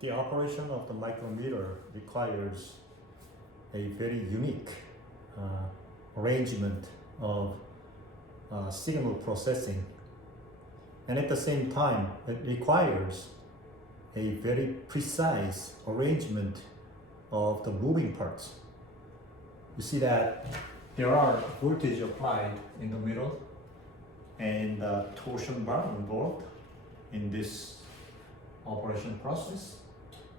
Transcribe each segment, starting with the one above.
The operation of the micrometer requires a very unique arrangement of signal processing, and at the same time it requires a very precise arrangement of the moving parts. You see that there are voltage applied in the middle and torsion bar involved in this operation process,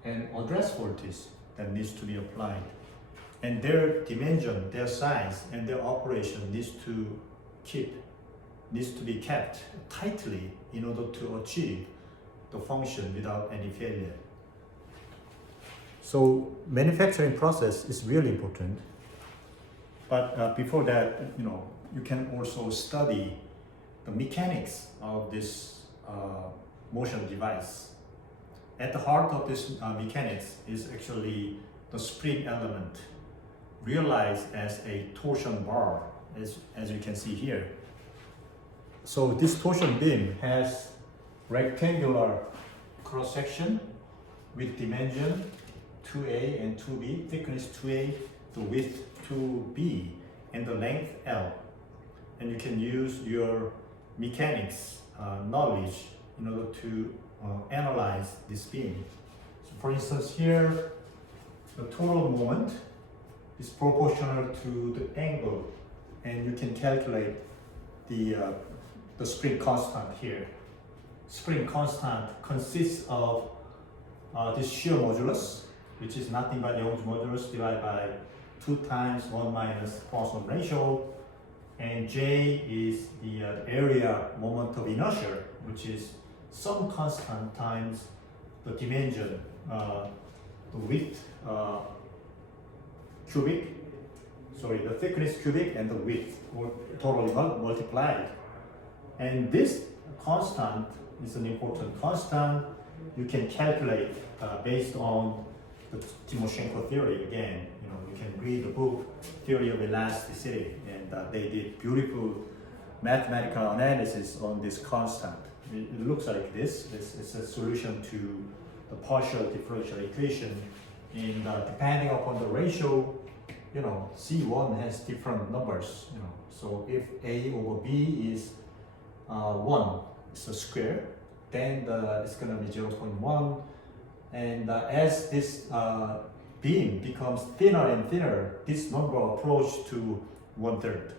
and address voltage that needs to be applied, and their dimension, their size, and their operation needs to be kept tightly in order to achieve the function without any failure. So manufacturing process is really important, but before that, you can also study the mechanics of this motion device. At the heart of this mechanics is actually the spring element, realized as a torsion bar, as you can see here. So this torsion beam has rectangular cross section with dimension 2A and 2B, thickness 2A, the width 2B, and the length L. And you can use your mechanics knowledge in order to analyze this beam. So for instance, here the total moment is proportional to the angle, and you can calculate the spring constant here. Spring constant consists of this shear modulus, which is nothing but Young's modulus divided by 2 times 1 minus Poisson ratio, and J is the area moment of inertia, which is some constant times the dimension, the width the thickness cubic and the width totally multiplied. And this constant is an important constant. You can calculate based on the Timoshenko theory. Again, you can read the book Theory of Elasticity, and they did beautiful mathematical analysis on this constant. It looks like this. It's a solution to the partial differential equation, and depending upon the ratio, C1 has different numbers. So if A over B is 1, it's a square, then it's going to be 0.1. And as this beam becomes thinner and thinner, this number approaches to 1/3.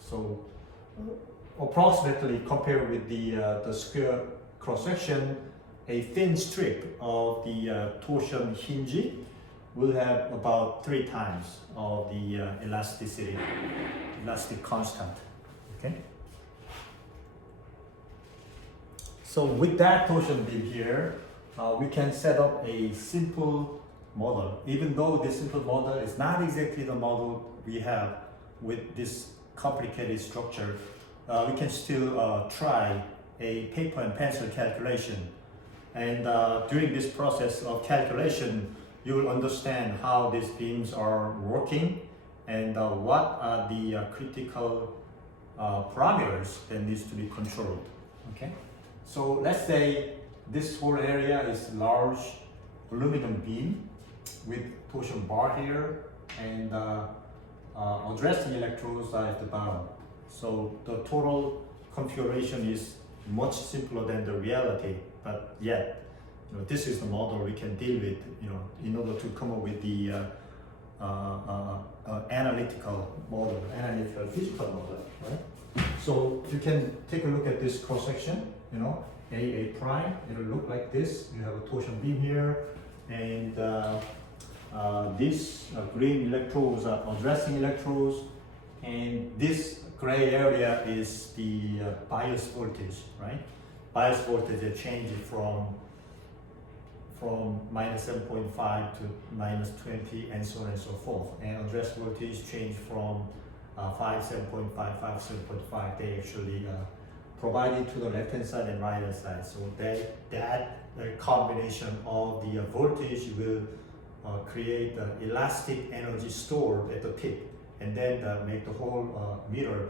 So approximately compared with the square cross section, a thin strip of the torsion hinge will have about 3 times of the elastic constant. Okay. So with that torsion beam here, we can set up a simple model. Even though this simple model is not exactly the model we have with this complicated structure, we can still try a paper and pencil calculation. And during this process of calculation, you will understand how these beams are working and what are the critical parameters that needs to be controlled. Okay. So let's say this whole area is large aluminum beam with torsion bar here, and addressing electrodes are at the bottom. So the total configuration is much simpler than the reality, but yet, this is the model we can deal with, in order to come up with the analytical physical model, right? So you can take a look at this cross section, A prime, it'll look like this. You have a torsion beam here, and these green electrodes are addressing electrodes, and this gray area is the bias voltage, right? Bias voltage is changed from minus 7.5 to minus 20, and so on and so forth. And address voltage changed from 5, 7.5, 5, 7.5. They actually provided to the left hand side and right hand side. So that combination of the voltage will create the elastic energy stored at the tip, and then make the whole meter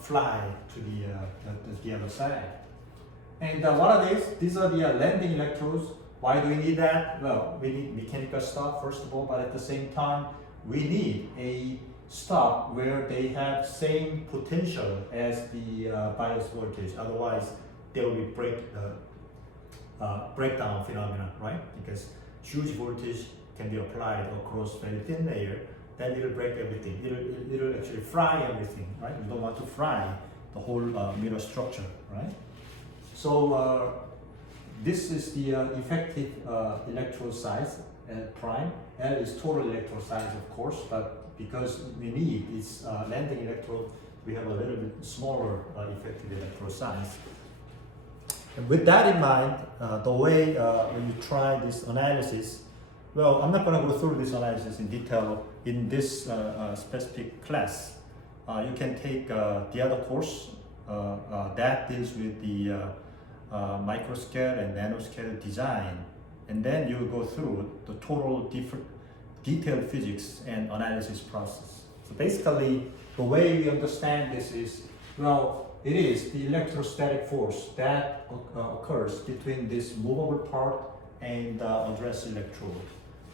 fly to the other side. And what are these? These are the landing electrodes. Why do we need that? Well, we need mechanical stuff first of all, but at the same time, we need a stuff where they have same potential as the bias voltage. Otherwise, there will be breakdown phenomena, right? Because huge voltage can be applied across very thin layer, then it will break everything. It will actually fry everything, right? We don't want to fry the whole mirror structure, right? So this is the effective electrode size, L prime. L is total electrode size, of course, but because we need this landing electrode, we have a little bit smaller effective electrode size. And with that in mind, the way when you try this analysis, well, I'm not going to go through this analysis in detail in this specific class. You can take the other course that deals with the microscale and nanoscale design, and then you will go through the total different detailed physics and analysis process. So basically, the way we understand this is, well, it is the electrostatic force that occurs between this movable part and address electrode.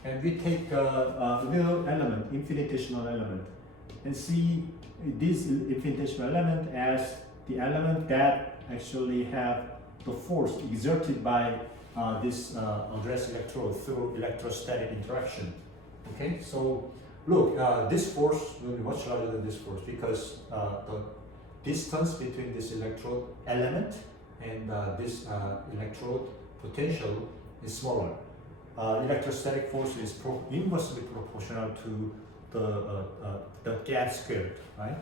And we take a little element, infinitesimal element, and see this infinitesimal element as the element that actually have the force exerted by this address electrode through electrostatic interaction. Okay, so look, this force will be much larger than this force because the distance between this electrode element and this electrode potential is smaller. Electrostatic force is inversely proportional to the gap squared, right?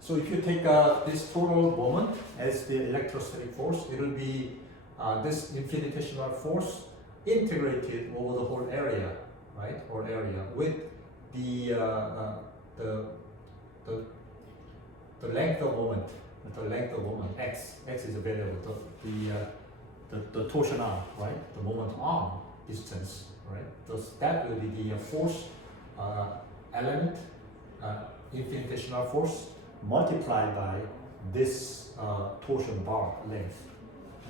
So if you take this total moment as the electrostatic force, it will be this infinitesimal force integrated over the whole area, right? Or area with the length of moment, x is a variable, the torsion arm, right? The moment arm distance, right? Thus that will be the force element, infinitesimal force multiplied by this torsion bar length.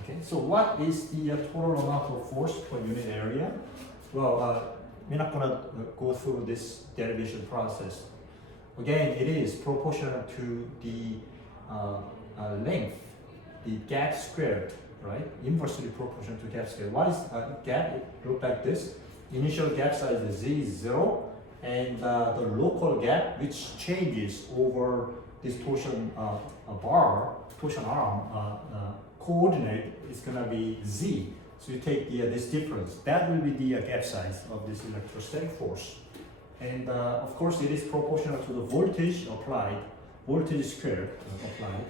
Okay, so what is the total amount of force per unit area? Well, we're not going to go through this derivation process. Again, it is proportional to the length, the gap squared, right? Inversely proportional to gap squared. What is gap? It looks like this. Initial gap size is Z is 0, and the local gap, which changes over this torsion torsion arm coordinate is going to be Z. So you take this difference. That will be the gap size of this electrostatic force. And of course, it is proportional to the voltage applied, voltage squared applied.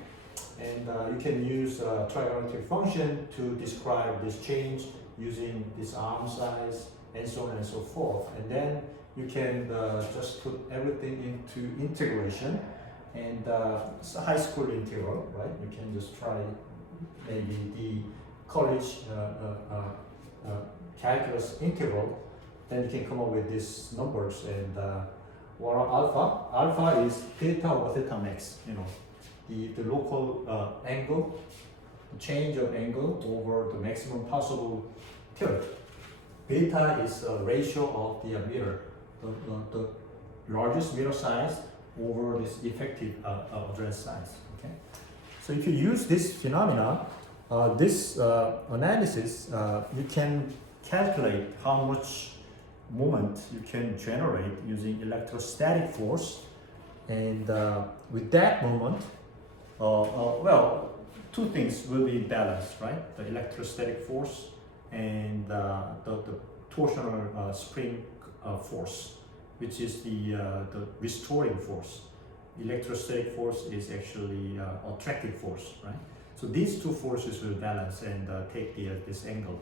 And you can use trigonometric function to describe this change using this arm size and so on and so forth. And then you can just put everything into integration. And it's a high school integral, right? You can just try maybe the college calculus integral. Then you can come up with these numbers. And what are alpha is theta over theta max, you know, the local angle, the change of angle over the maximum possible tilt. Beta is a ratio of the mirror, the largest mirror size over this effective address size. Okay, so if you use this phenomena, this analysis, you can calculate how much moment you can generate using electrostatic force, and with that moment, well, two things will be balanced, right? The electrostatic force and the torsional spring force, which is the restoring force. Electrostatic force is actually attractive force, right? So these two forces will balance and take this angle.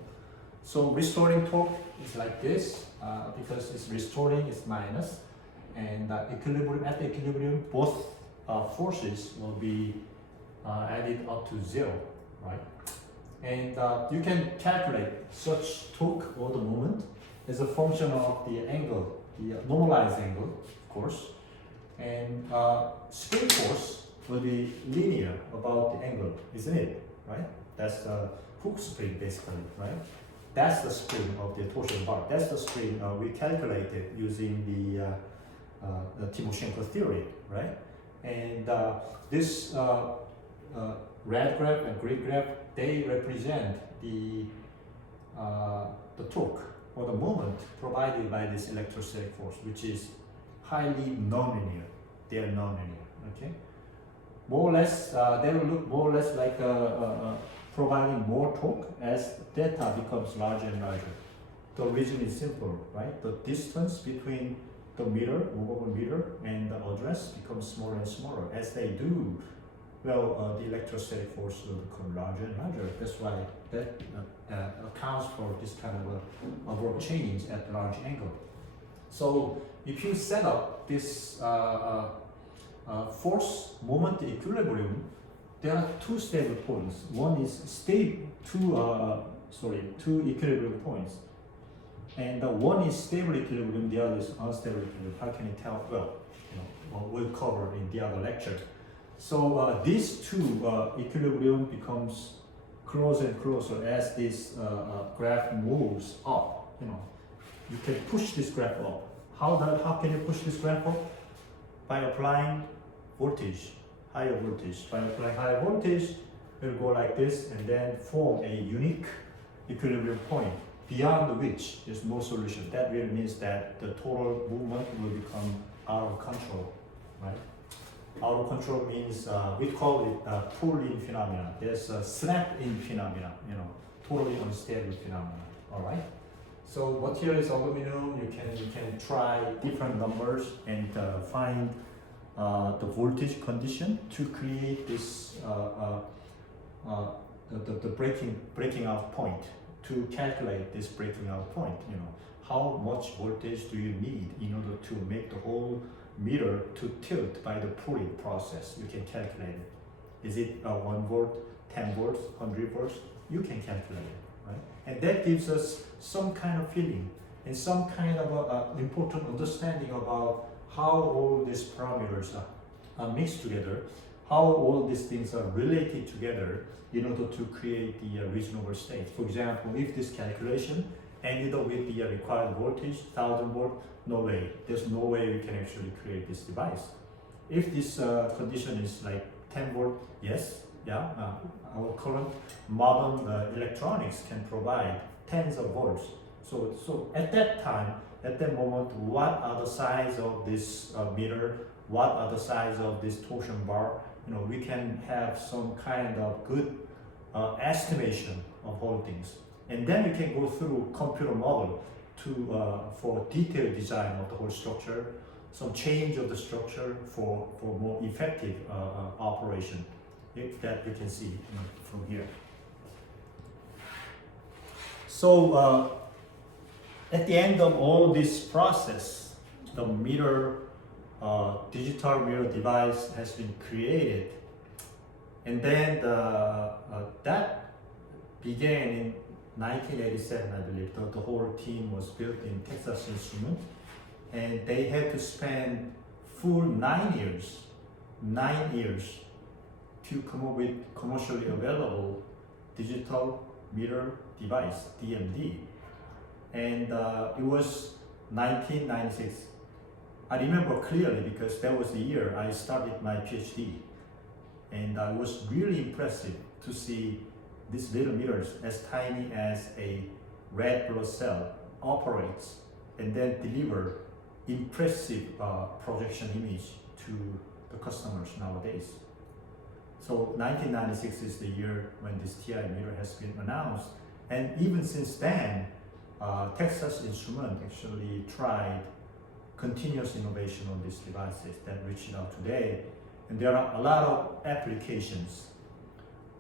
So restoring torque is like this, because it's restoring is minus, and equilibrium, at the equilibrium, both forces will be added up to 0, right? And you can calculate such torque or the moment as a function of the angle, the normalized angle, of course. And spring force will be linear about the angle, isn't it? Right? That's the hook spring, basically, right? That's the spring of the torsion bar. That's the spring we calculated using the Timoshenko theory, right? And this red graph and green graph, they represent the torque or the moment provided by this electrostatic force, which is highly nonlinear. They are nonlinear, okay? More or less, they will look more or less like providing more torque as theta becomes larger and larger. The reason is simple, right? The distance between the meter, movable meter, and the address becomes smaller and smaller. As they do, well, the electrostatic force will become larger and larger. That's why that accounts for this kind of a work change at large angle. So if you set up this force moment equilibrium, there are two stable points. One is two equilibrium points, and one is stable equilibrium, the other is unstable equilibrium. How can you tell? Well, we'll cover in the other lecture. So these two equilibrium becomes closer and closer as this graph moves up. You can push this graph up. How can you push this graph up? By applying voltage, higher voltage. By applying higher voltage, it will go like this and then form a unique equilibrium point beyond which there's no solution. That really means that the total movement will become out of control, right? Out of control means we call it pull-in phenomena. There's a snap-in phenomena, totally unstable phenomena. All right. So material is aluminum. You can try different numbers and find the voltage condition to create this the breaking out point, to calculate this breaking out point. How much voltage do you need in order to make the whole meter to tilt by the pulling process? You can calculate it. Is it 1 volt, 10 volts, 100 volts? You can calculate it, right? And that gives us some kind of feeling and some kind of important understanding about how all these parameters are mixed together, how all these things are related together in order to create the reasonable state. For example, if this calculation ended up with the required voltage, 1000 volt, no way. There's no way we can actually create this device. If this condition is like 10 volt, yes, yeah, our current modern electronics can provide tens of volts. So at that time, at that moment, what are the size of this meter? What are the size of this torsion bar? We can have some kind of good estimation of all things. And then you can go through computer model for detailed design of the whole structure, some change of the structure for more effective operation, that you can see from here. So at the end of all this process, the digital mirror device has been created, and then that began in 1987, I believe. The whole team was built in Texas Instruments, and they had to spend full 9 years to come up with commercially available digital meter device, DMD. And it was 1996. I remember clearly because that was the year I started my PhD. And it was really impressive to see these little meters as tiny as a red blood cell operates and then deliver impressive projection image to the customers nowadays. So 1996 is the year when this TI meter has been announced. And even since then, Texas Instruments actually tried continuous innovation on these devices that reached out today. And there are a lot of applications.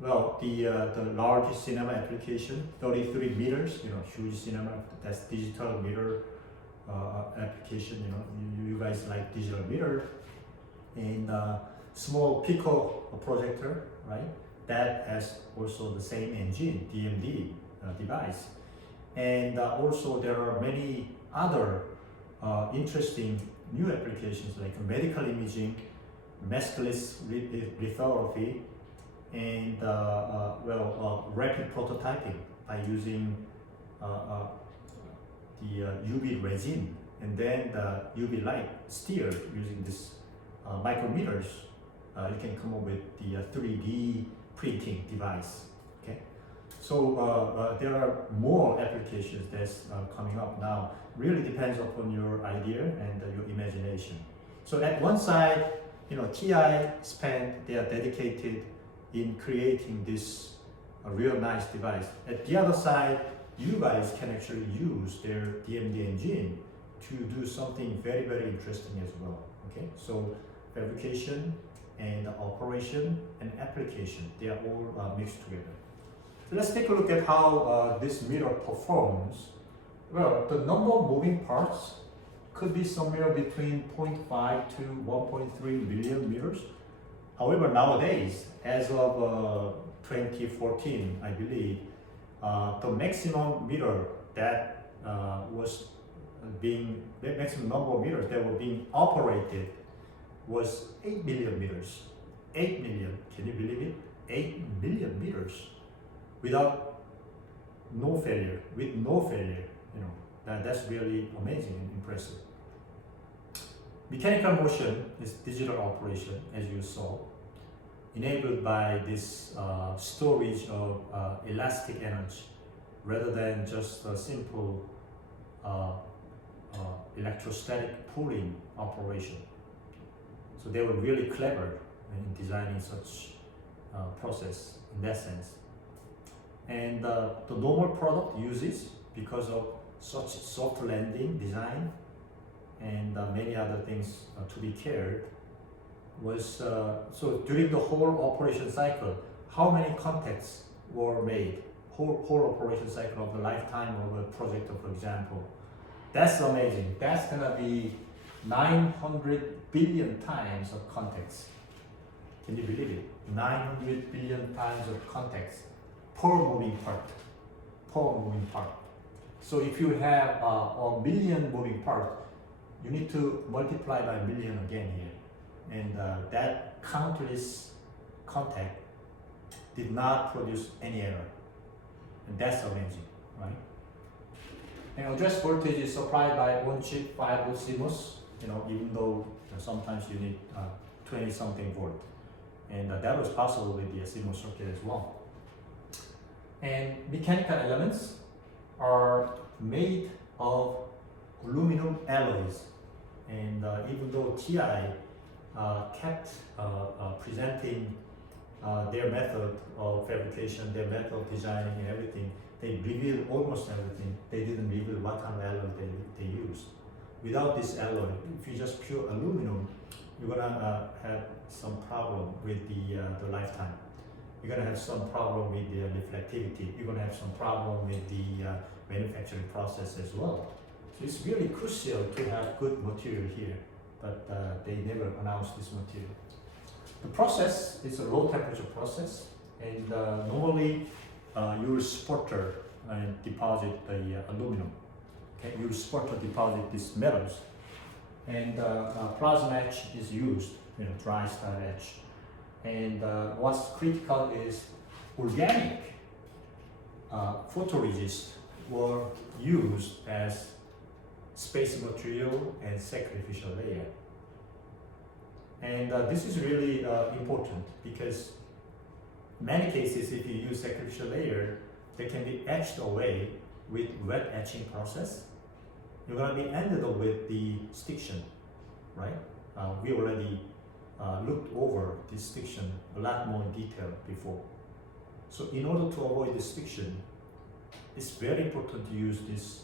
Well, the large cinema application, 33 meters, huge cinema, that's digital meter application. You guys like digital meter. And small pico projector, right? That has also the same engine, DMD device. And also there are many other interesting new applications like medical imaging, maskless lithography, and rapid prototyping by using UV resin, and then the UV light steered using this micrometers. You can come up with the 3D printing device. Okay, so there are more applications that's coming up now. Really depends upon your idea and your imagination. So at one side, TI spent, they are dedicated in creating this real nice device. At the other side, you guys can actually use their DMD engine to do something very, very interesting as well. Okay, so fabrication and operation and application, they are all mixed together. So let's take a look at how this mirror performs. Well, the number of moving parts could be somewhere between 0.5 to 1.3 million meters. However, nowadays, as of 2014, I believe, the maximum meter that the maximum number of meters that were being operated was 8 million meters. 8 million, can you believe it? 8 million meters without no failure, with no failure. That's really amazing and impressive. Mechanical motion is digital operation, as you saw, enabled by this storage of elastic energy rather than just a simple electrostatic pulling operation. So they were really clever in designing such process in that sense. And the normal product uses, because of such soft landing design and many other things to be cared, was so during the whole operation cycle, how many contacts were made, whole operation cycle of the lifetime of a projector, for example. That's amazing. That's gonna be 900 billion times of contacts. Can you believe it? 900 billion times of contacts per moving part. So if you have a million moving parts, you need to multiply by a million again here. And that countless contact did not produce any error. And that's amazing, right? And address voltage is supplied by on-chip 5-volt CMOS, even though sometimes you need 20-something volt. And that was possible with the CMOS circuit as well. And mechanical elements are made of aluminum alloys. And even though TI kept presenting their method of fabrication, their method of designing and everything, they revealed almost everything. They didn't reveal what kind of alloy they used. Without this alloy, if you just pure aluminum, you're gonna have some problem with the lifetime. You're gonna have some problem with the reflectivity. You're gonna have some problem with the manufacturing process as well. So it's really crucial to have good material here, but they never announced this material. The process is a low temperature process, and normally you will sputter and deposit the aluminum. Okay, you will sputter deposit these metals, and plasma etch is used, dry style etch. And what's critical is organic photoresist were used as spacer material and sacrificial layer. And this is really important, because in many cases, if you use sacrificial layer, they can be etched away with wet etching process. You're going to be ended up with the stiction, right? We already looked over this stiction a lot more in detail before. So in order to avoid the stiction, it's very important to use this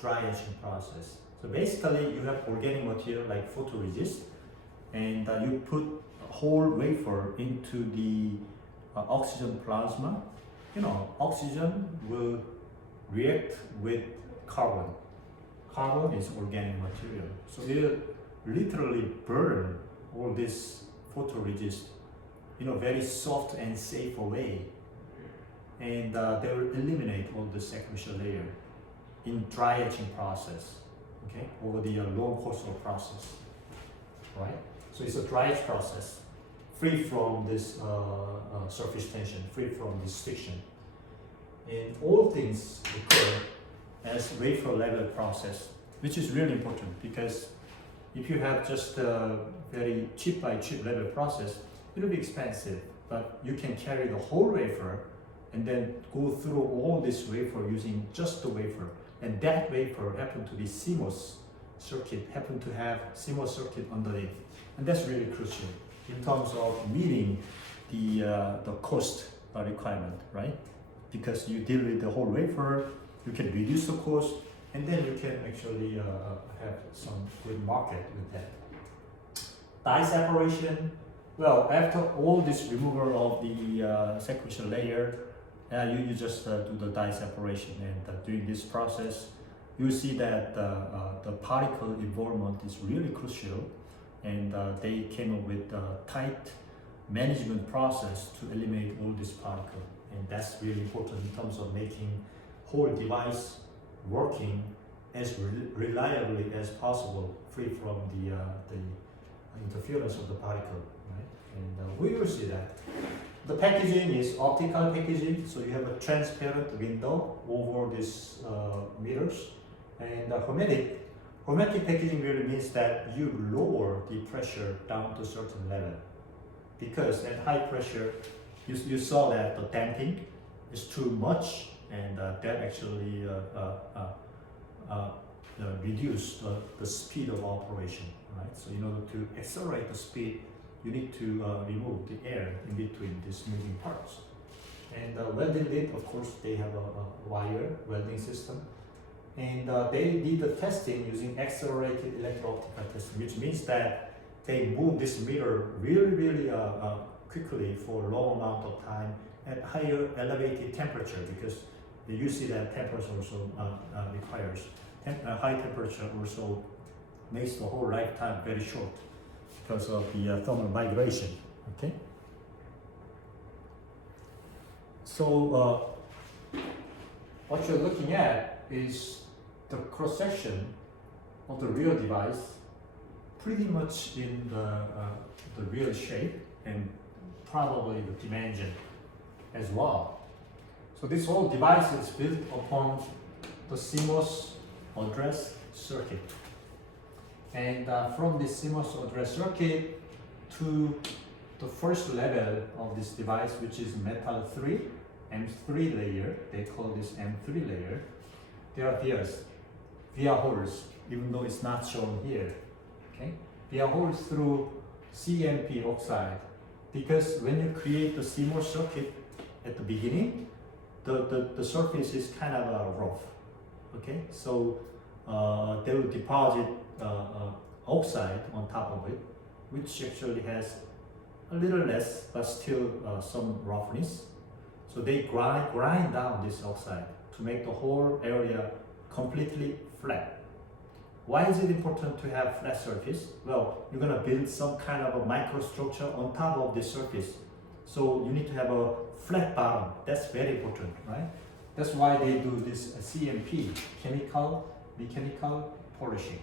dry etching process. So basically, you have organic material like photoresist, and you put a whole wafer into the oxygen plasma. Oxygen will react with carbon. Carbon is organic material. So it will literally burn all this photoresist in a very soft and safe way. And they will eliminate all the sacrificial layer in dry etching process, okay, over the long course of process, right? So it's a dry etch process, free from this surface tension, free from this stiction. And all things occur as wafer level process, which is really important because if you have just a very chip by chip level process, it will be expensive, but you can carry the whole wafer and then go through all this wafer using just the wafer. And that wafer happen to be CMOS circuit, happen to have CMOS circuit underneath. And that's really crucial in terms of meeting the cost requirement, right? Because you deal with the whole wafer, you can reduce the cost, and then you can actually have some good market with that. Die separation, well, after all this removal of the sequential layer, you just do the die separation, and during this process, you see that the particle involvement is really crucial, and they came up with a tight management process to eliminate all this particle, and that's really important in terms of making whole device working as reliably as possible, free from the interference of the particle, right? And we will see that. The packaging is optical packaging, so you have a transparent window over these mirrors. And hermetic packaging really means that you lower the pressure down to a certain level. Because at high pressure, you saw that the damping is too much, and that actually reduce the speed of operation, right? So in order to accelerate the speed, you need to remove the air in between these moving parts. And welding lid, of course, they have a wire welding system. And they did the testing using accelerated electro-optical testing, which means that they move this mirror really quickly for a long amount of time at higher elevated temperature, because you see that temperature also requires, high temperature also makes the whole lifetime very short because of the thermal migration, okay? So what you're looking at is the cross-section of the real device pretty much in the real shape and probably the dimension as well. So this whole device is built upon the CMOS address circuit. And from this CMOS address circuit to the first level of this device, which is metal 3, M3 layer, they call this M3 layer, there are via holes, even though it's not shown here, okay? Via holes through CMP oxide, because when you create the CMOS circuit at the beginning, the surface is kind of rough, okay? So they will deposit oxide on top of it, which actually has a little less, but still some roughness. So they grind down this oxide to make the whole area completely flat. Why is it important to have flat surface? Well, you're gonna build some kind of a microstructure on top of this surface. So you need to have a flat bottom. That's very important, right? That's why they do this CMP, mechanical polishing.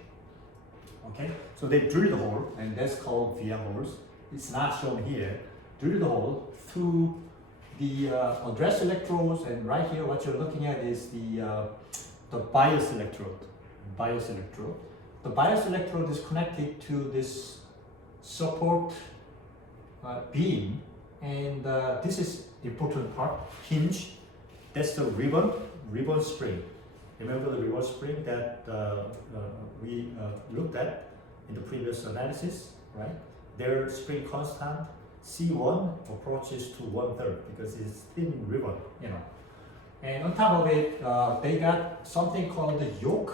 Okay, so they drill the hole, and that's called via holes. It's not shown here. Drill the hole through the address electrodes, and right here, what you're looking at is the bias electrode. The bias electrode is connected to this support beam, and this is important part, hinge. That's the ribbon spring. Remember the ribbon spring that we looked at in the previous analysis, right? Their spring constant C1 approaches to 1/3 because it's thin ribbon, you know. And on top of it, they got something called the yoke.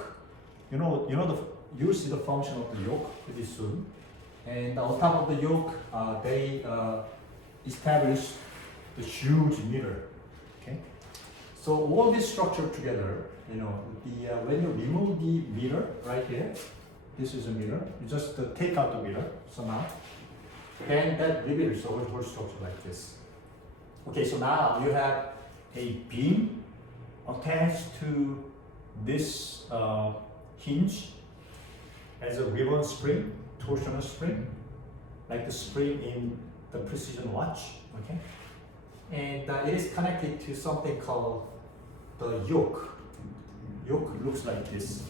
You'll see the function of the yoke pretty soon. And on top of the yoke, they established the huge mirror. Okay. So all this structure together, when you remove the mirror right here, this is a mirror. You just take out the mirror somehow, then that reveals the whole structure like this. Okay, so now you have a beam attached to this hinge as a ribbon spring, torsional spring, like the spring in the precision watch, okay? And it is connected to something called the yoke. yoke looks like this.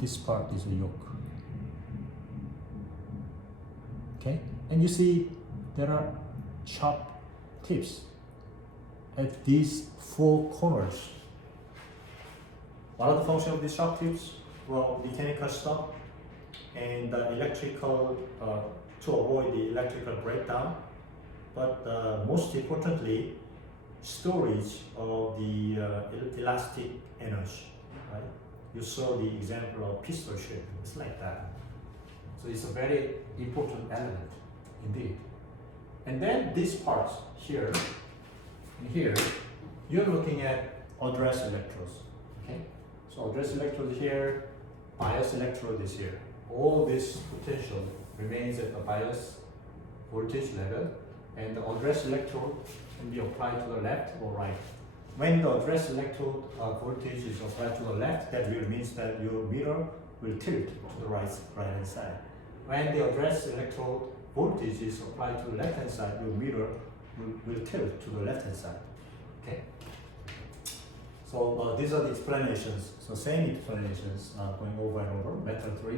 This part is a yoke. Okay, and you see there are sharp tips at these four corners. What are the functions of these sharp tips? Well, mechanical stop and electrical to avoid the electrical breakdown. But most importantly, storage of the elastic energy. Right? You saw the example of pistol shape. It's like that. So it's a very important element indeed. And then these parts here and here, you're looking at address electrodes. Okay? So address electrode here, bias electrode is here. All this potential remains at the bias voltage level, and the address electrode can be applied to the left or right. When the address electrode voltage is applied to the left, that really means that your mirror will tilt to the right hand side. When the address electrode voltage is applied to the left hand side, your mirror will tilt to the left hand side. Okay. So these are the explanations. So same explanations going over and over. Metal 3,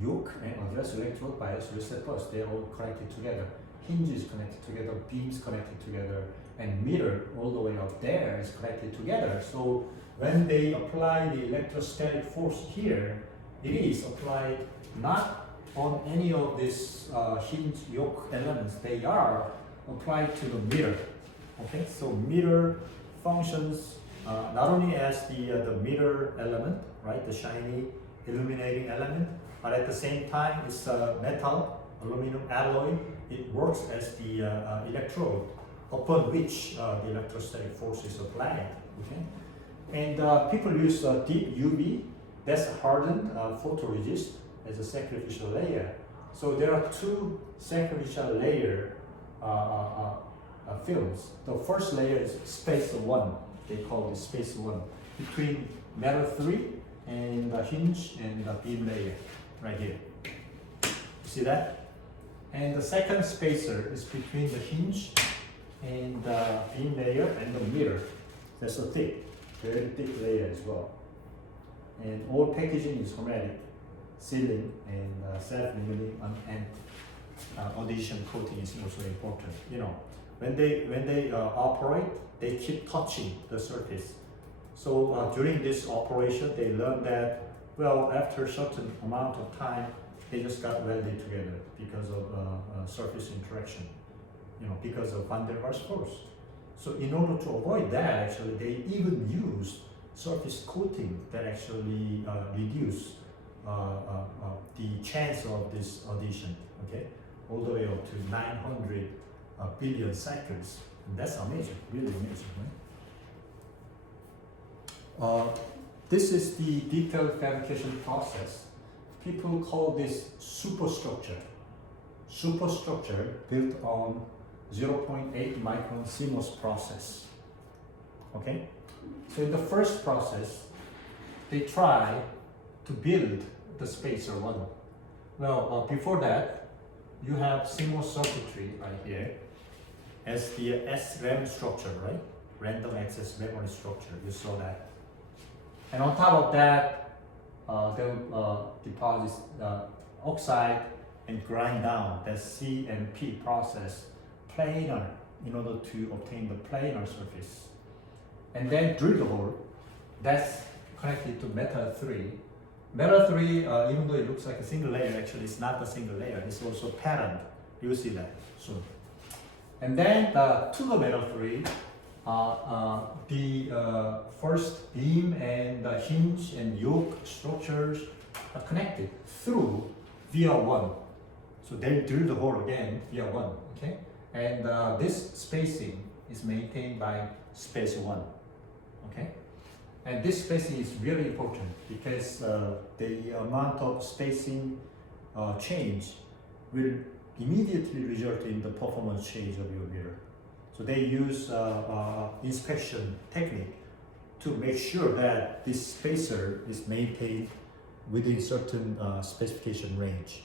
yoke and address electrode, bias reset bus, they're all connected together. Hinges connected together, beams connected together, and mirror all the way up there is connected together. So when they apply the electrostatic force here, it is applied not on any of these hinge yoke elements. They are applied to the mirror. Okay, so mirror functions not only as the mirror element, right, the shiny illuminating element, but at the same time it's a metal, aluminum alloy. It works as the electrode upon which the electrostatic force is applied. Okay, and people use deep UV, that's hardened photoresist, as a sacrificial layer. So there are two sacrificial layer films. The first layer is space 1. They call it space 1 between metal 3 and the hinge and the beam layer right here. See that? And the second spacer is between the hinge and the beam layer and the mirror. That's a thick, very thick layer as well. And all packaging is hermetic, sealing and self-limiting, and adhesion coating is also important. You know, when they operate, they keep touching the surface. So during this operation, they learn that, well, after a certain amount of time, they just got welded together because of surface interaction, you know, because of van der Waals force. So in order to avoid that, actually, they even use surface coating that actually reduce the chance of this adhesion, okay, all the way up to 900 billion cycles. And that's amazing, really amazing, right? This is the detailed fabrication process. People call this superstructure. Superstructure built on 0.8 micron CMOS process. Okay? So in the first process, they try to build the spacer 1. Well, before that, you have CMOS circuitry right here as the SRAM structure, right? Random access memory structure. You saw that. And on top of that, they'll deposit oxide and grind down that CMP process planar in order to obtain the planar surface. And then drill the hole. That's connected to metal 3. Metal 3, even though it looks like a single layer, actually it's not a single layer. It's also patterned. You will see that soon. And then to the metal 3, the first beam and the hinge and yoke structures are connected through via 1. So they drill the hole again via 1. Okay, and this spacing is maintained by space 1. Okay, and this spacing is really important because the amount of spacing change will immediately result in the performance change of your mirror. So they use inspection technique to make sure that this spacer is maintained within certain specification range.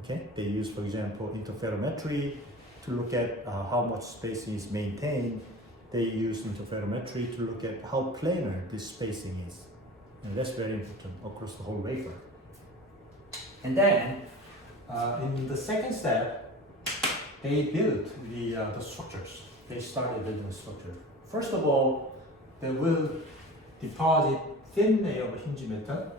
Okay, they use, for example, interferometry to look at how much spacing is maintained they use interferometry to look at how planar this spacing is. And that's very important across the whole wafer. And then, in the second step, they built the structures. They started building the structure. First of all, they will deposit thin layer of hinge metal.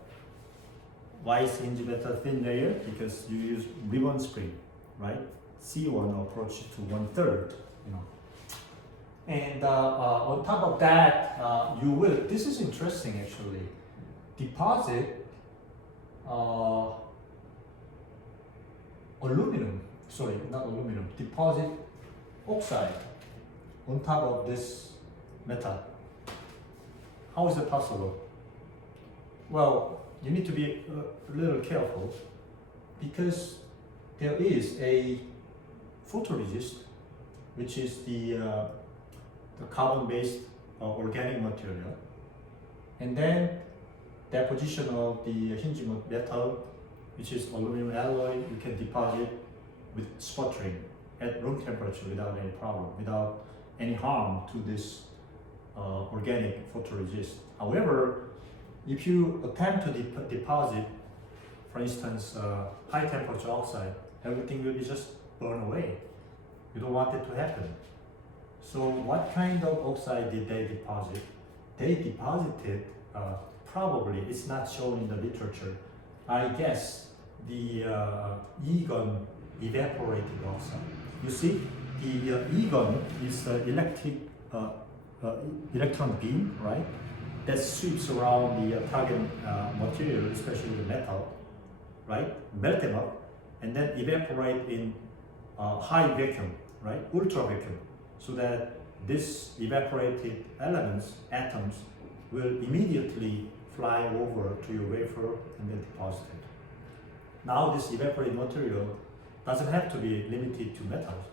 Why is hinge metal thin layer? Because you use ribbon spring, right? C1 approach to 1/3, you know. And on top of that, you will, this is interesting actually, deposit deposit oxide on top of this metal. How is it possible? Well, you need to be a little careful because there is a photoresist, which is the carbon-based organic material, and then deposition of the hinge metal, which is aluminum alloy, you can deposit with sputtering at room temperature without any problem, without any harm to this organic photoresist. However, if you attempt to deposit, for instance, high temperature oxide, everything will be just burned away. You don't want it to happen. So what kind of oxide did they deposit? They deposited, probably, it's not shown in the literature, I guess the egon evaporated oxide. You see, the egon is electron beam, right? That sweeps around the target material, especially the metal, right? Melt them up, and then evaporate in high vacuum, right? Ultra vacuum, so that this evaporated atoms will immediately fly over to your wafer and then deposit it. Now this evaporated material doesn't have to be limited to metals.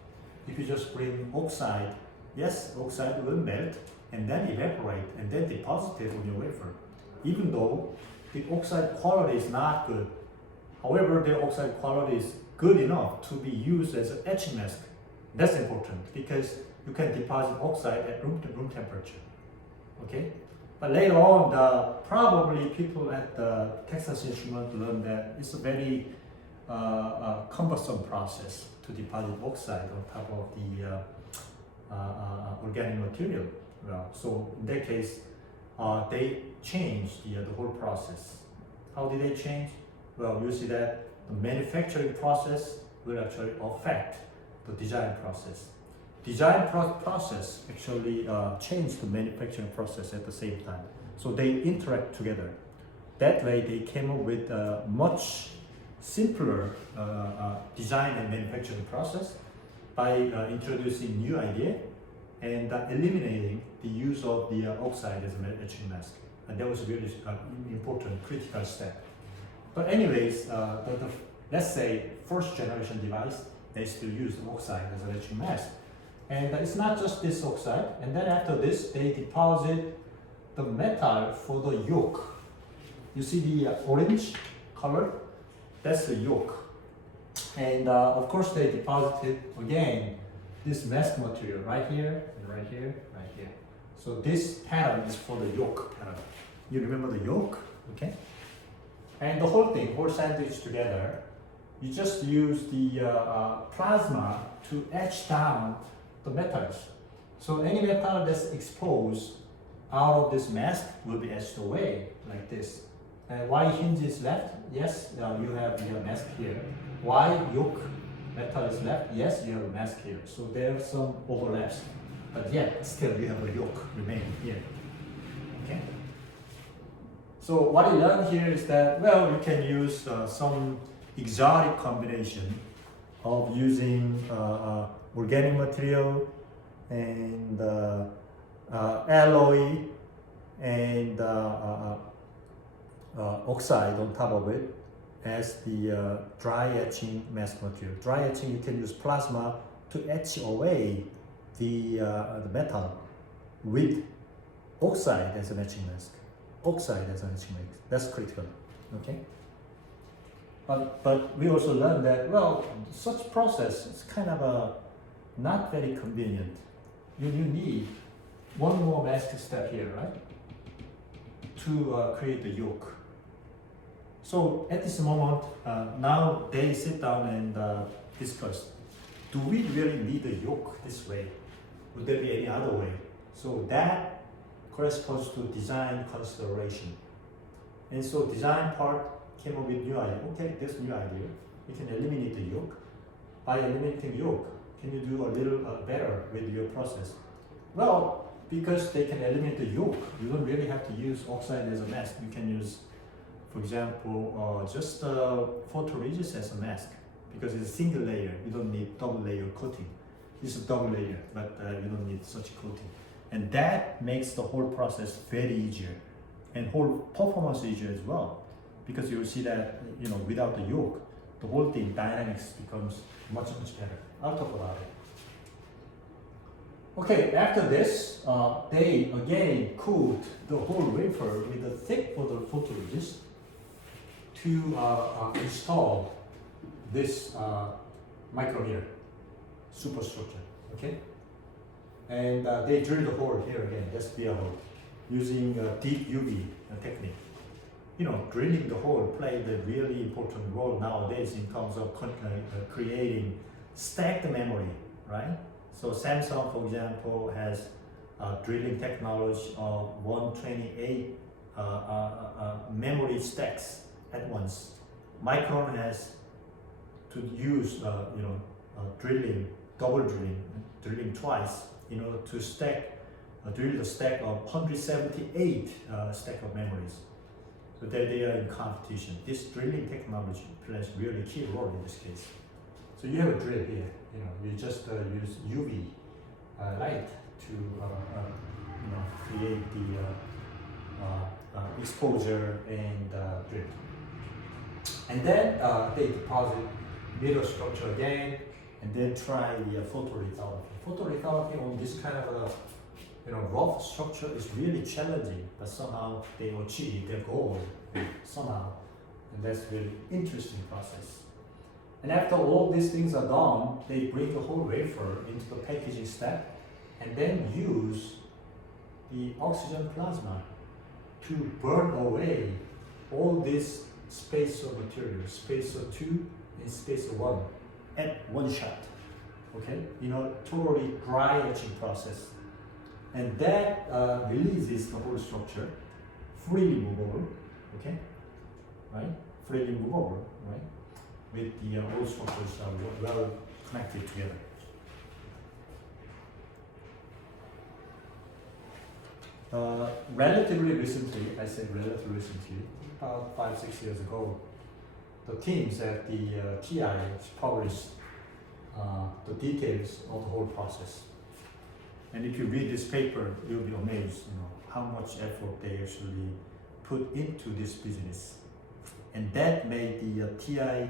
If you just bring oxide, yes, oxide will melt and then evaporate and then deposit it on your wafer. Even though the oxide quality is not good, however, the oxide quality is good enough to be used as an etching mask. That's important because you can deposit oxide at room temperature. Okay? But later on, probably people at the Texas Instruments learned that it's a very cumbersome process to deposit oxide on top of the organic material. Well, so in that case, they changed the whole process. How did they change? Well, you see that the manufacturing process will actually affect the design process. Design process actually changed the manufacturing process at the same time. So they interact together. That way they came up with a much simpler design and manufacturing process by introducing new idea and eliminating the use of the oxide as an etching mask. And that was a really important critical step. But anyways, let's say first generation device, they still use the oxide as an etching mask. And it's not just this oxide, and then after this, they deposit the metal for the yolk. You see the orange color? That's the yolk. And of course, they deposited again this mask material right here, and right here, right here. So this pattern is for the yolk pattern. You remember the yolk? Okay? And the whole thing, whole sandwich together, you just use the plasma to etch down the metals. So any metal that's exposed out of this mask will be etched away like this. And why hinge is left? Yes, you have your mask here. Why yolk metal is left? Yes, you have a mask here. So there are some overlaps, but yet still you have a yolk remaining here. Okay. So what we learned here is that, well, you can use some exotic combination of using organic material and alloy and oxide on top of it as the dry etching mask material. Dry etching, you can use plasma to etch away the metal with oxide as an etching mask. Oxide as an etching mask. That's critical. Okay. But we also learned that, well, such process is kind of not very convenient. You need one more mask step here, right? To create the yolk. So at this moment, now they sit down and discuss, do we really need a yolk this way? Would there be any other way? So that corresponds to design consideration. And so design part came up with new idea. Okay, there's new idea. We can eliminate the yolk. By eliminating yolk, can you do a little better with your process? Well, because they can eliminate the yolk, you don't really have to use oxide as a mask. You can use, for example, just photoresist as a mask, because it's a single layer. You don't need double layer coating. It's a double layer, but you don't need such coating. And that makes the whole process very easier, and whole performance easier as well, because you'll see that, you know, without the yolk, the whole thing dynamics becomes much better. I'll talk about it. Okay, after this, they again cooled the whole wafer with a thick photoresist to install this micrometer superstructure. Okay, and they drilled a hole here again, SBR hole, using deep UV technique. You know, drilling the hole played a really important role nowadays in terms of creating stacked memory, right? So Samsung, for example, has drilling technology of 128 memory stacks at once. Micron has to use, drilling, double drilling twice in order to drill the stack of 178 stack of memories. So they are in competition. This drilling technology plays really key role in this case. So you have a drill here. You know, you just use UV light to create the exposure and drill. And then they deposit middle structure again, and then try the photolithography. Photolithography on this kind of rough structure is really challenging, but somehow they achieve their goal somehow, and that's really interesting process. And after all these things are done, they bring the whole wafer into the packaging step, and then use the oxygen plasma to burn away all this spacer material, spacer 2 and spacer 1 at one shot. Okay, totally dry etching process. And that releases the whole structure, freely movable, okay, right? Freely movable, right? With the all structures well connected together. Relatively recently, I said relatively recently, about 5-6 years ago, the teams at the TI published the details of the whole process. And if you read this paper, you'll be amazed, how much effort they actually put into this business. And that made the TI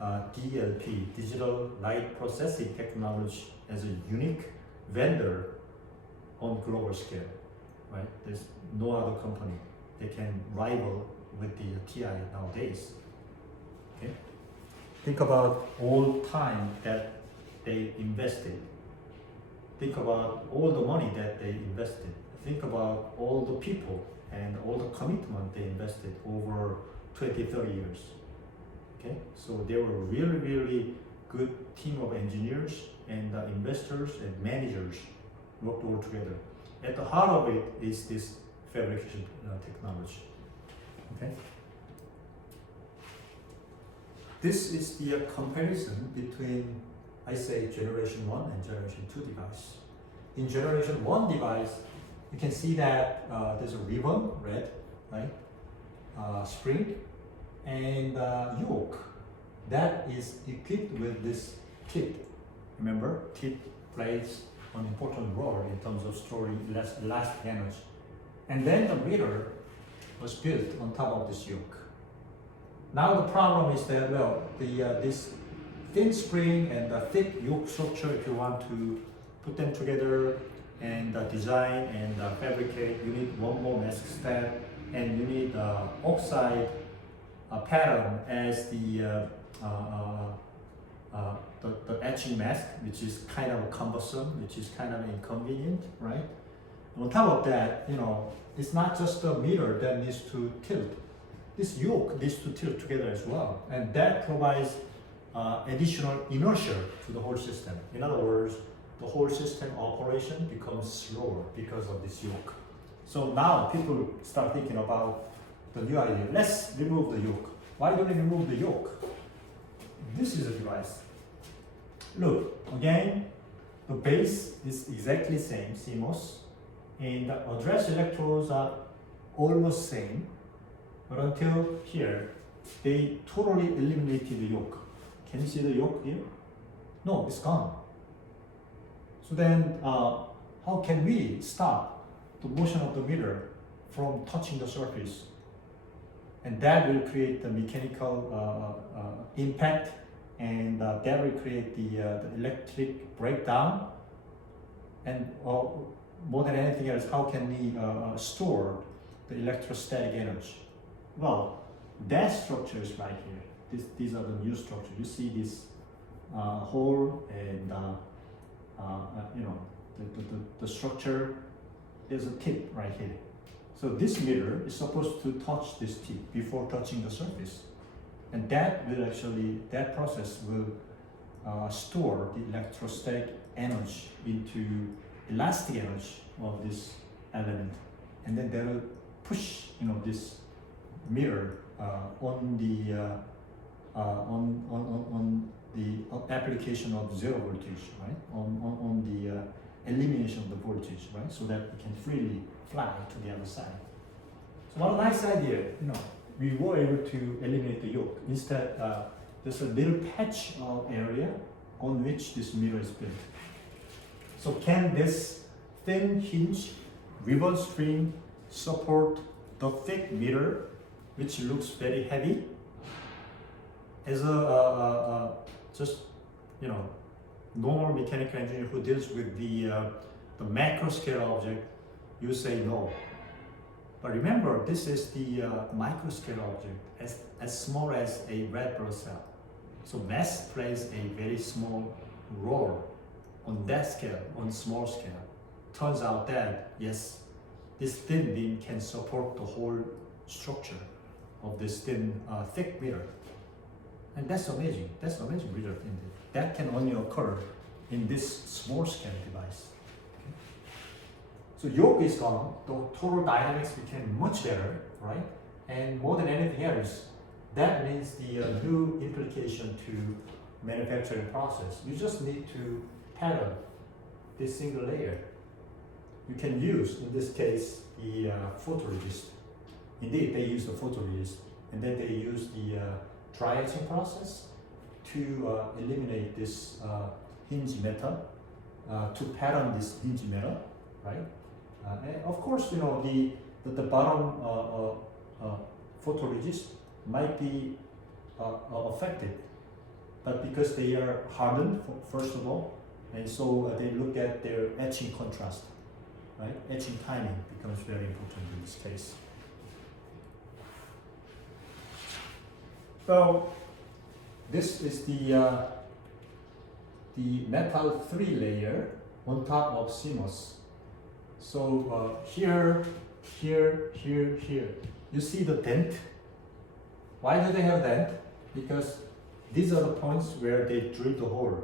DLP, Digital Light Processing Technology, as a unique vendor on global scale, right? There's no other company that can rival with the TI nowadays. Okay? Think about all time that they invested. Think about all the money that they invested. Think about all the people and all the commitment they invested over 20-30 years. Okay, so they were really, really good team of engineers and investors and managers worked all together. At the heart of it is this fabrication technology. Okay, this is the comparison between, I say, generation 1 and generation 2 device. In generation 1 device, you can see that there's a ribbon, red, right? Spring, and yoke that is equipped with this tip. Remember, tip plays an important role in terms of storing elastic energy. And then the mirror was built on top of this yoke. Now the problem is that, well, this thin spring and the thick yoke structure, if you want to put them together and design and fabricate, you need one more mask step, and you need oxide pattern as the etching mask, which is kind of cumbersome, which is kind of inconvenient, right? On top of that, it's not just the mirror that needs to tilt. This yoke needs to tilt together as well, and that provides additional inertia to the whole system. In other words, the whole system operation becomes slower because of this yoke. So now people start thinking about the new idea. Let's remove the yoke. Why don't we remove the yoke? This is a device. Look, again, the base is exactly same, CMOS, and the address electrodes are almost same, but until here, they totally eliminated the yoke. Can you see the yoke here? No, it's gone. So then, how can we stop the motion of the mirror from touching the surface? And that will create the mechanical impact, and that will create the electric breakdown. And more than anything else, how can we store the electrostatic energy? Well, that structure is right here. These are the new structure. You see this hole, and the structure. There's a tip right here. So this mirror is supposed to touch this tip before touching the surface, and that process will store the electrostatic energy into elastic energy of this element, and then that will push this mirror on the application of zero voltage, right? On the elimination of the voltage, right? So that it can freely fly to the other side. So what a nice idea, we were able to eliminate the yoke. Instead, there's a little patch of area on which this mirror is built. So can this thin hinge ribbon string support the thick mirror, which looks very heavy? As a normal mechanical engineer who deals with the macro scale object, you say no. But remember, this is the micro scale object, as small as a red blood cell. So mass plays a very small role on that scale, on small scale. Turns out that, yes, this thin beam can support the whole structure of this thin, thick mirror. And that's amazing. That's an amazing result indeed. That can only occur in this small scale device. Okay. So yoke is gone, the total dynamics became much better, right? And more than anything else, that means the new implication to manufacturing process. You just need to pattern this single layer. You can use, in this case, the photoresist. Indeed, they use the photoresist, and then they use the dry etching process to eliminate this hinge metal, to pattern this hinge metal, right? And of course, the bottom photoresist might be affected, but because they are hardened, first of all, and so they look at their etching contrast, right? Etching timing becomes very important in this case. So this is the metal 3 layer on top of CMOS. So here, you see the dent. Why do they have dent? Because these are the points where they drilled the hole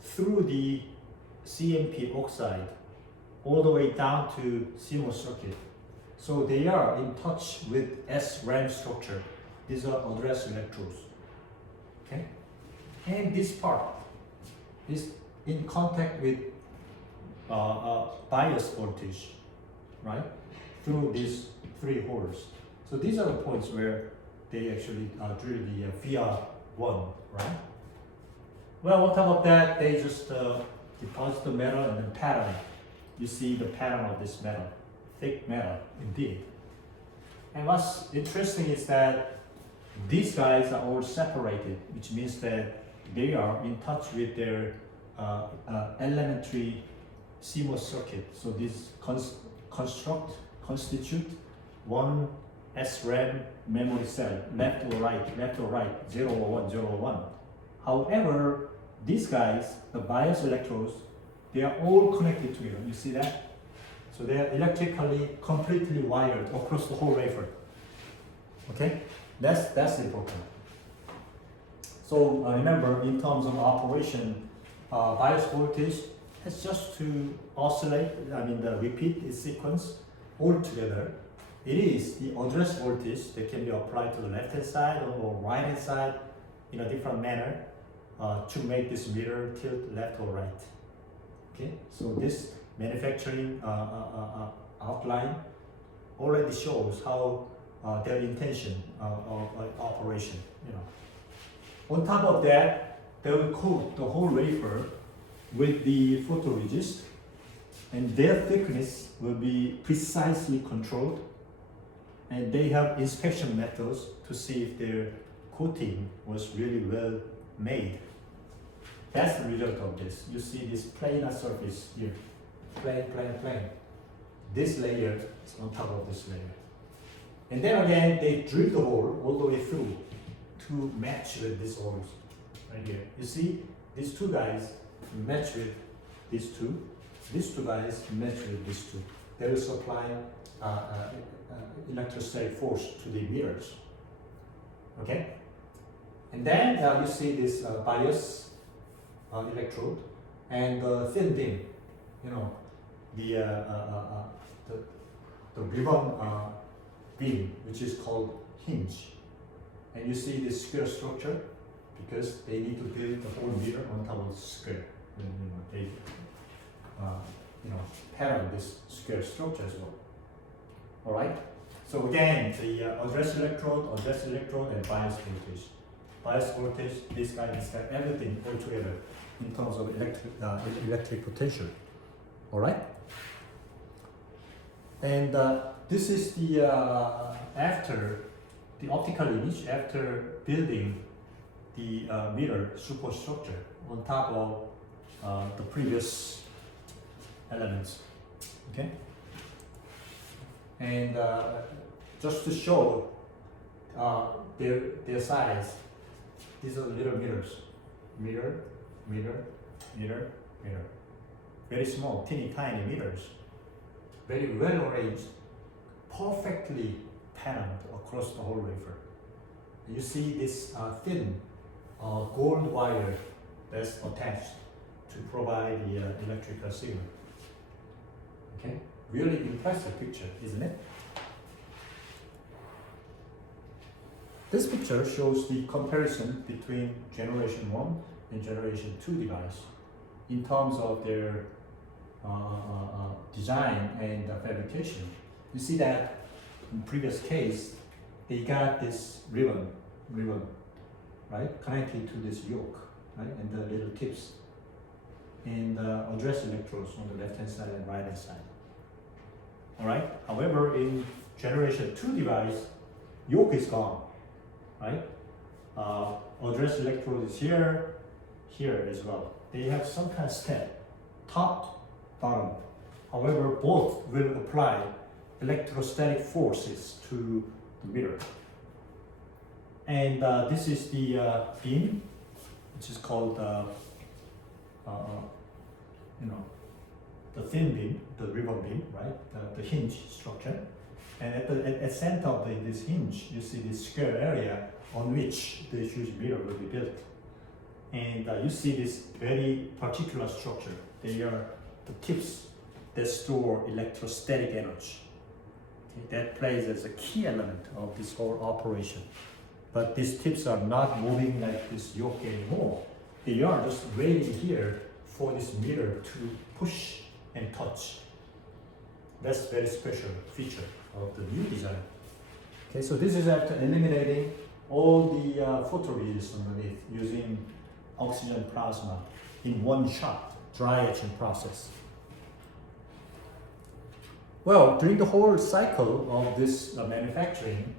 through the CMP oxide all the way down to CMOS circuit. So they are in touch with SRAM structure. These are address electrodes. Okay? And this part is in contact with bias voltage, right? Through these 3 holes. So these are the points where they actually drill the VR1, right? Well, on top of that, they just deposit the metal and then pattern it. You see the pattern of this metal, thick metal, indeed. And what's interesting is that these guys are all separated, which means that they are in touch with their elementary CMOS circuit. So these constitute one SRAM memory cell, left or right, 0 or 1, 0 or 1. However, these guys, the bias electrodes, they are all connected together. You see that? So they are electrically completely wired across the whole wafer. Okay, that's important. So remember, in terms of operation, bias voltage has just to oscillate, repeat its sequence altogether. It is the address voltage that can be applied to the left hand side or right hand side in a different manner to make this mirror tilt left or right. Okay, so this manufacturing outline already shows how their intention of operation. On top of that, they will coat the whole wafer with the photoresist, and their thickness will be precisely controlled, and they have inspection methods to see if their coating was really well made. That's the result of this. You see this planar surface here, plain. This layer is on top of this layer. And then again, they drill the hole all the way through to match with these holes right here. You see, these two guys match with these two. These two guys match with these two. They will supply electrostatic force to the mirrors. Okay? And then you see this bias electrode and the thin beam. The ribbon beam, which is called hinge. And you see this square structure because they need to build the whole mirror on top of the square. They parent this square structure as well. All right. So again, the address electrode, and bias voltage. Bias voltage, this guy, everything all together in terms of electric potential. All right. And this is the after the optical image after building the mirror superstructure on top of the previous elements. Okay. And just to show their size, these are the little mirrors. Mirror. Very small, teeny tiny mirrors. Very well arranged, perfectly patterned across the whole wafer. You see this thin gold wire that's attached to provide the electrical signal. Okay, really impressive picture, isn't it? This picture shows the comparison between generation 1 and generation 2 device in terms of their design and fabrication. You see that in previous case, they got this ribbon, right, connected to this yoke, right, and the little tips, and address electrodes on the left hand side and right hand side. All right. However, in generation 2 device, yoke is gone, right? Address electrode is here as well. They have some kind of step, top, bottom. However, both will apply electrostatic forces to the mirror. And this is the beam, which is called the thin beam, the ribbon beam, right? The hinge structure. And at the center of this hinge, you see this square area on which the huge mirror will be built. And you see this very particular structure. They are the tips that store electrostatic energy. Okay, that plays as a key element of this whole operation. But these tips are not moving like this yoke anymore. They are just waiting here for this mirror to push and touch. That's a very special feature of the new design. Okay, so this is after eliminating all the photoresist underneath using oxygen plasma in one shot, dry etching process. Well, during the whole cycle of this manufacturing,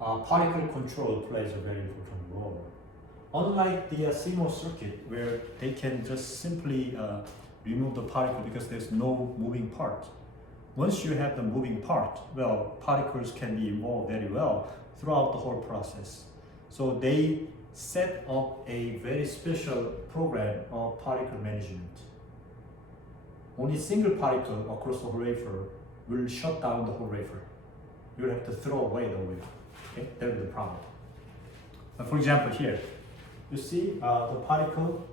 particle control plays a very important role. Unlike the CMOS circuit, where they can just simply remove the particle because there's no moving part. Once you have the moving part, well, particles can be involved very well throughout the whole process. So they set up a very special program of particle management. only single particle across the whole wafer will shut down the whole wafer. You will have to throw away the wafer. Okay, that's the problem. For example, here, you see the particle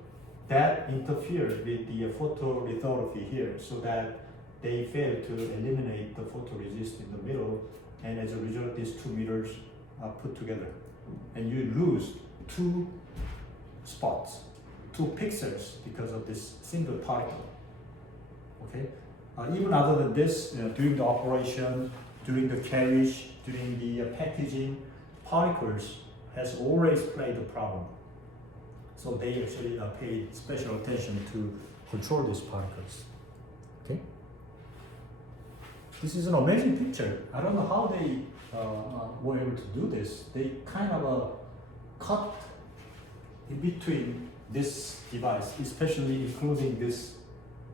that interfere with the photolithography here, so that they fail to eliminate the photoresist in the middle, and as a result, these two mirrors are put together, and you lose two spots, 2 pixels because of this single particle. Okay, even other than this, during the operation, during the carriage, during the packaging, particles has always played a problem. So they actually paid special attention to control these particles. Okay, this is an amazing picture. I don't know how they were able to do this. They kind of cut in between this device, especially including this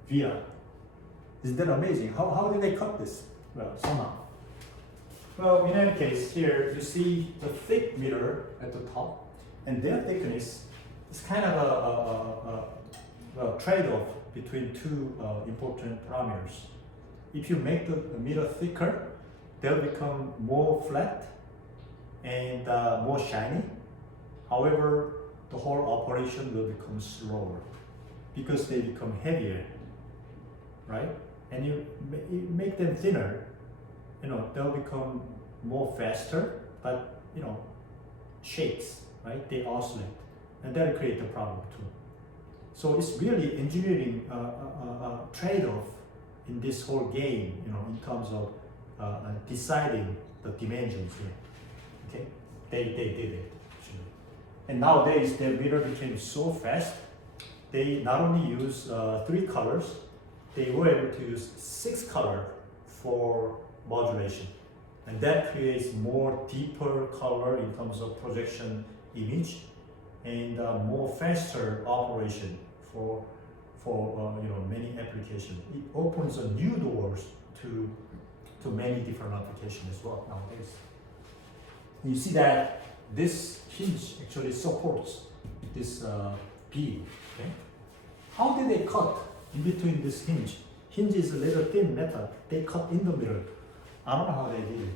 via. Isn't that amazing? How did they cut this? Well, somehow. Well, in any case, here you see the thick mirror at the top, and their thickness is kind of a trade-off between two important parameters. If you make the mirror thicker, they'll become more flat and more shiny. However, the whole operation will become slower because they become heavier, right? And you make them thinner, they'll become more faster, but shakes, right? They oscillate, and that'll create a problem too. So it's really engineering trade-off in this whole game, in terms of deciding the dimensions here. Okay, they did it actually. And nowadays their mirror became so fast. They not only use 3 colors, they were able to use 6 colors for modulation, and that creates more deeper color in terms of projection image, and more faster operation for many applications. It opens a new doors to many different applications as well nowadays. You see that this hinge actually supports this beam. Okay? How did they cut in between this hinge? Hinge is a little thin metal. They cut in the middle. I don't know how they did it.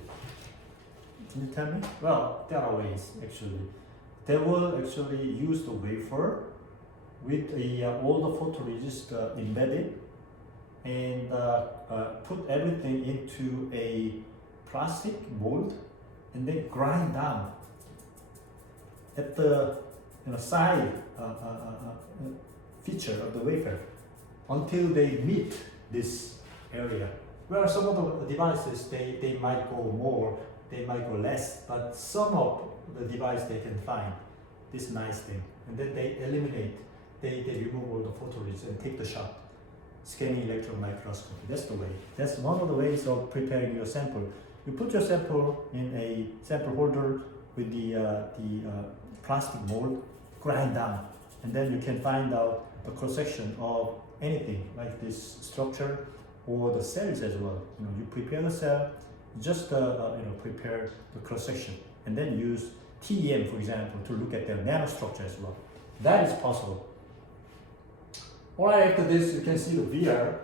Can you tell me? Well, there are ways actually. They will actually use the wafer with all the photoresist embedded, and put everything into a plastic mold, and then grind down at the side feature of the wafer until they meet this area. Well, some of the devices they might go more, they might go less, but some of the device they can find this nice thing, and then they eliminate, they remove all the photoresist and take the shot. Scanning electron microscopy. That's the way. That's one of the ways of preparing your sample. You put your sample in a sample holder with the plastic mold, grind down, and then you can find out the cross-section of anything like this structure or the cells as well. You prepare the cell, just prepare the cross-section, and then use TEM, for example, to look at their nanostructure as well. That is possible. Alright, after this, you can see the VR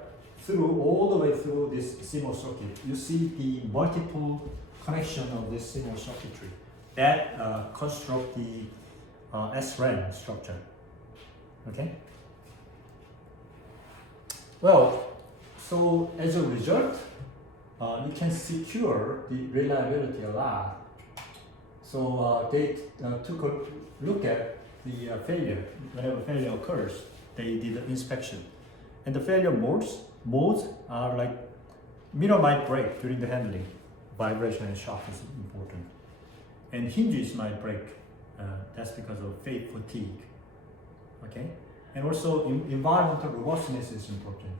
through all the way through this CMOS circuit. You see the multiple connection of this CMOS circuitry that construct the SRAM structure. Okay. Well, so as a result, you can secure the reliability a lot. So they took a look at the failure. Whenever failure occurs, they did an inspection, and the failure modes are like mirror might break during the handling. Vibration and shock is important, and hinges might break. That's because of fatigue. Okay, and also environmental robustness is important.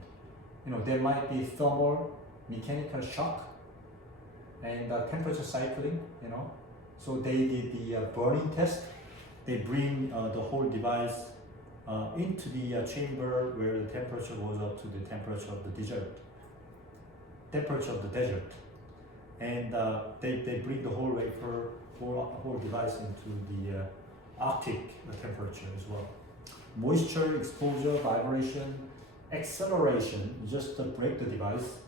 There might be thermal, mechanical shock, and temperature cycling. So they did the burning test. They bring the whole device into the chamber where the temperature goes up to the temperature of the desert. And they bring the whole wafer, whole device into the Arctic temperature as well. Moisture, exposure, vibration, acceleration, just to break the device,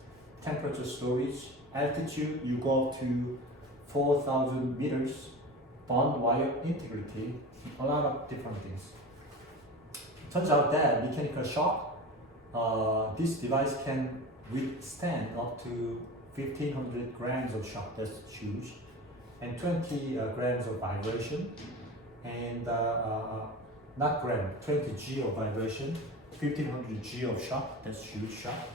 temperature storage, altitude, you go up to 4,000 meters, bond wire integrity, a lot of different things. Turns out that mechanical shock, this device can withstand up to 1,500 grams of shock, that's huge, and 20 grams of vibration, and not gram, 20 G of vibration, 1,500 G of shock, that's huge shock,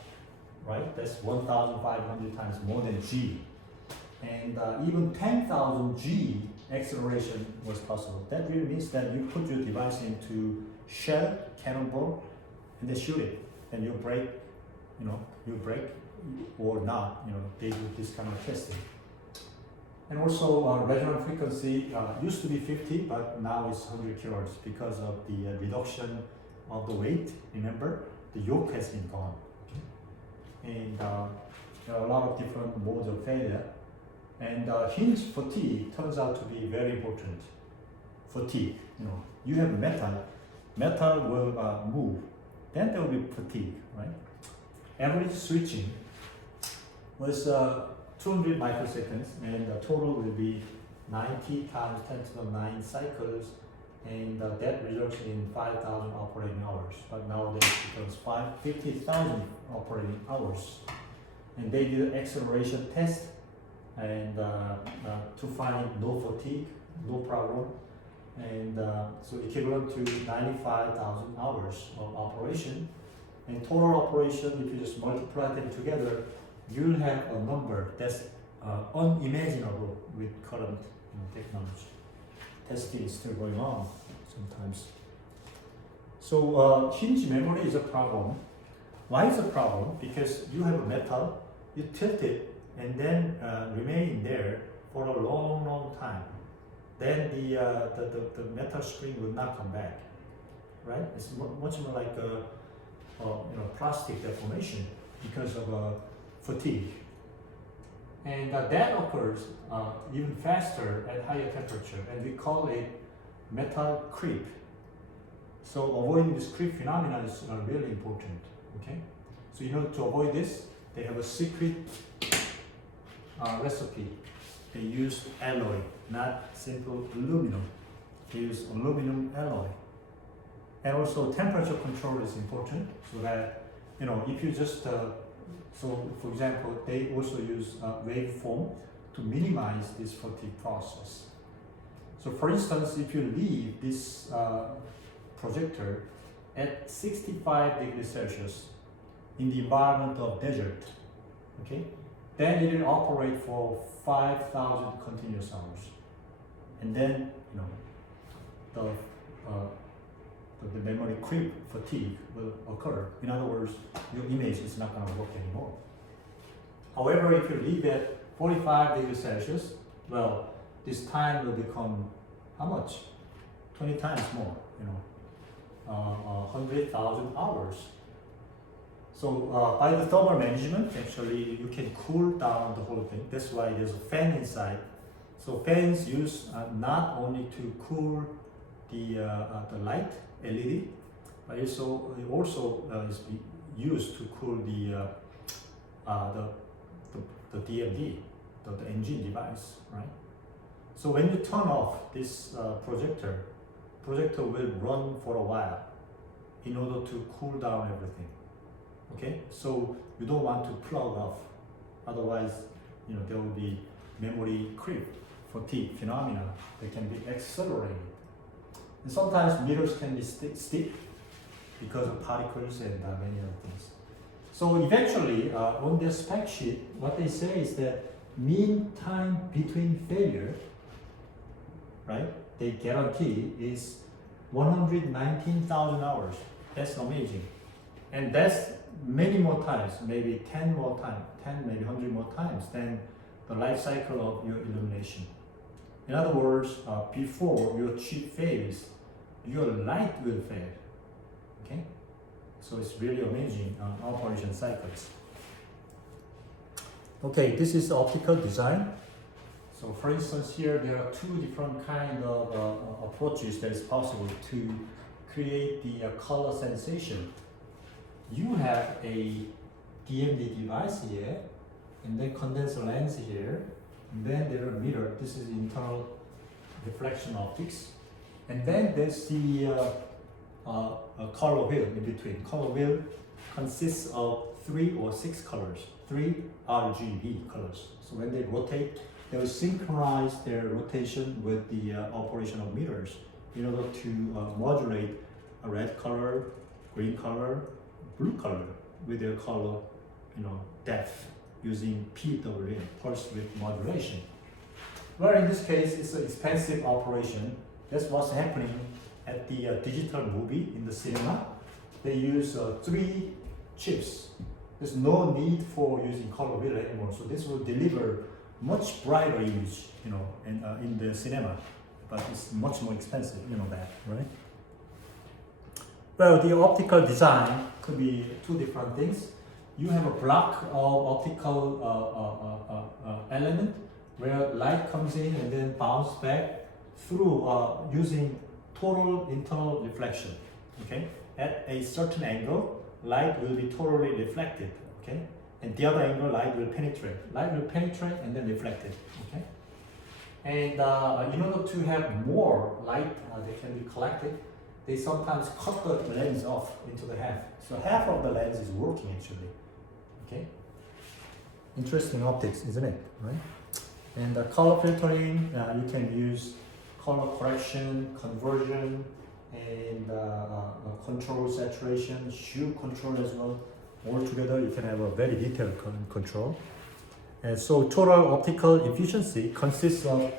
right? That's 1,500 times more than G. And even 10,000 G acceleration was possible. That really means that you put your device into shell, cannonball, and then shoot it, and you break, you break or not, they do this kind of testing. And also resonant frequency used to be 50, but now it's 100 kilohertz because of the reduction of the weight. Remember, the yoke has been gone. Okay? And there are a lot of different modes of failure. And hinge fatigue turns out to be very important. Fatigue, you have metal will move, then there will be fatigue, right? Average switching was 200 microseconds, and the total will be 90 times 10 to the 9 cycles, and that results in 5,000 operating hours. But nowadays it becomes 50,000 operating hours. And they did an acceleration test, and to find no fatigue, no problem, and so equivalent to 95,000 hours of operation. And total operation, if you just multiply them together, you'll have a number that's unimaginable with current technology. Testing is still going on sometimes. So hinge memory is a problem. Why is a problem? Because you have a metal, you tilt it, and then remain there for a long, long time. Then the metal spring will not come back, right? It's much more like a plastic deformation because of fatigue. And that occurs even faster at higher temperature, and we call it metal creep. So avoiding this creep phenomenon is really important, okay? So in order to avoid this, they have a secret recipe. They use alloy, not simple aluminum. They use aluminum alloy. And also temperature control is important, so that, if you just, so for example, they also use waveform to minimize this fatigue process. So for instance, if you leave this projector at 65 degrees Celsius in the environment of desert, okay, then it will operate for 5,000 continuous hours. And then, the memory creep fatigue will occur. In other words, your image is not going to work anymore. However, if you leave at 45 degrees Celsius, well, this time will become how much? 20 times more, 100,000 hours. So by the thermal management, actually, you can cool down the whole thing. That's why there's a fan inside. So fans use not only to cool the light, LED, but it also is used to cool the DMD, the engine device, right? So when you turn off this projector will run for a while in order to cool down everything. Okay, so you don't want to plug off, otherwise, there will be memory creep, fatigue phenomena that can be accelerated. And sometimes mirrors can be stiff because of particles and many other things. So eventually, on their spec sheet, what they say is that mean time between failure, right, they guarantee is 119,000 hours. That's amazing. And that's many more times, maybe 10 more times, 10, maybe 100 more times than the life cycle of your illumination. In other words, before your chip fails, your light will fail, okay? So it's really amazing operation cycles. Okay, this is optical design. So for instance, here there are two different kind of approaches that is possible to create the color sensation. you have a DMD device here, and then condenser lens here, and then there are mirror. This is internal reflection optics, and then there's the color wheel in between. Color wheel consists of 3 or 6 colors, 3 RGB colors. So when they rotate, they will synchronize their rotation with the operation of mirrors in order to modulate a red color, green color, blue color with their color, depth using PWM, pulse width modulation. Well, in this case, it's an expensive operation. That's what's happening at the digital movie in the cinema. They use 3 chips. There's no need for using color wheel anymore. So this will deliver much brighter image, in the cinema. But it's much more expensive, that, right? Well, the optical design could be 2 different things. You have a block of optical element where light comes in and then bounce back through using total internal reflection. Okay, at a certain angle, light will be totally reflected. Okay, and the other angle, light will penetrate. Light will penetrate and then reflected. Okay, and in order to have more light that can be collected, they sometimes cut the lens off into the half. So half of the lens is working actually. Okay, interesting optics, isn't it? Right? And the color filtering, you can use color correction, conversion, and control saturation, hue control as well. All together, you can have a very detailed control. And so total optical efficiency consists of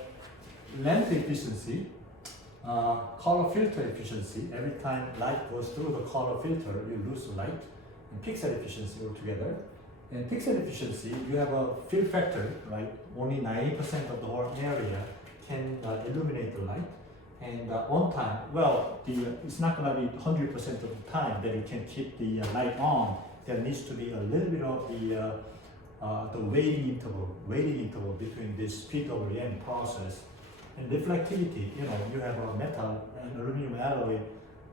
length efficiency, color filter efficiency. Every time light goes through the color filter, you lose light, and pixel efficiency altogether. And pixel efficiency, you have a fill factor, right? Only 90% of the whole area can illuminate the light. And on time, well, it's not going to be 100% of the time that you can keep the light on. There needs to be a little bit of the waiting interval between this PWM process. And reflectivity, you have a metal and aluminum alloy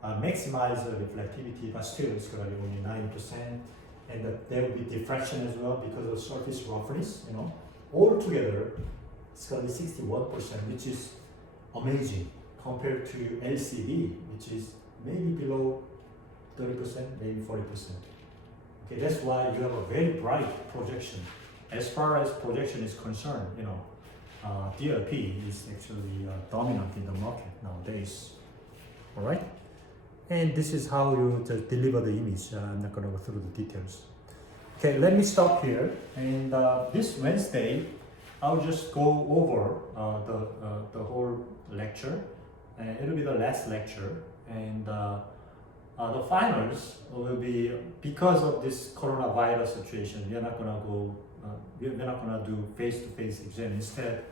maximize the reflectivity, but still it's going to be only 90%. And there will be diffraction as well because of surface roughness, Altogether, it's going to be 61%, which is amazing compared to LCD, which is maybe below 30%, maybe 40%. Okay, that's why you have a very bright projection. As far as projection is concerned, DLP is actually dominant in the market nowadays. All right? And this is how you just deliver the image. I'm not going to go through the details. Okay, let me stop here. And this Wednesday, I'll just go over the whole lecture. And it'll be the last lecture. And the finals will be, because of this coronavirus situation, we're not going to go, we're not going to do face-to-face exam. Instead,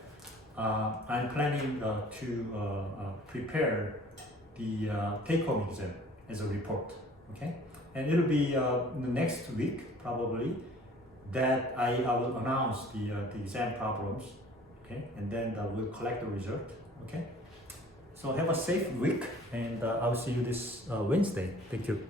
I'm planning to prepare the take-home exam as a report, okay? And it'll be the next week, probably, that I will announce the exam problems, okay? And then we'll collect the result, okay? So have a safe week, and I'll see you this Wednesday. Thank you.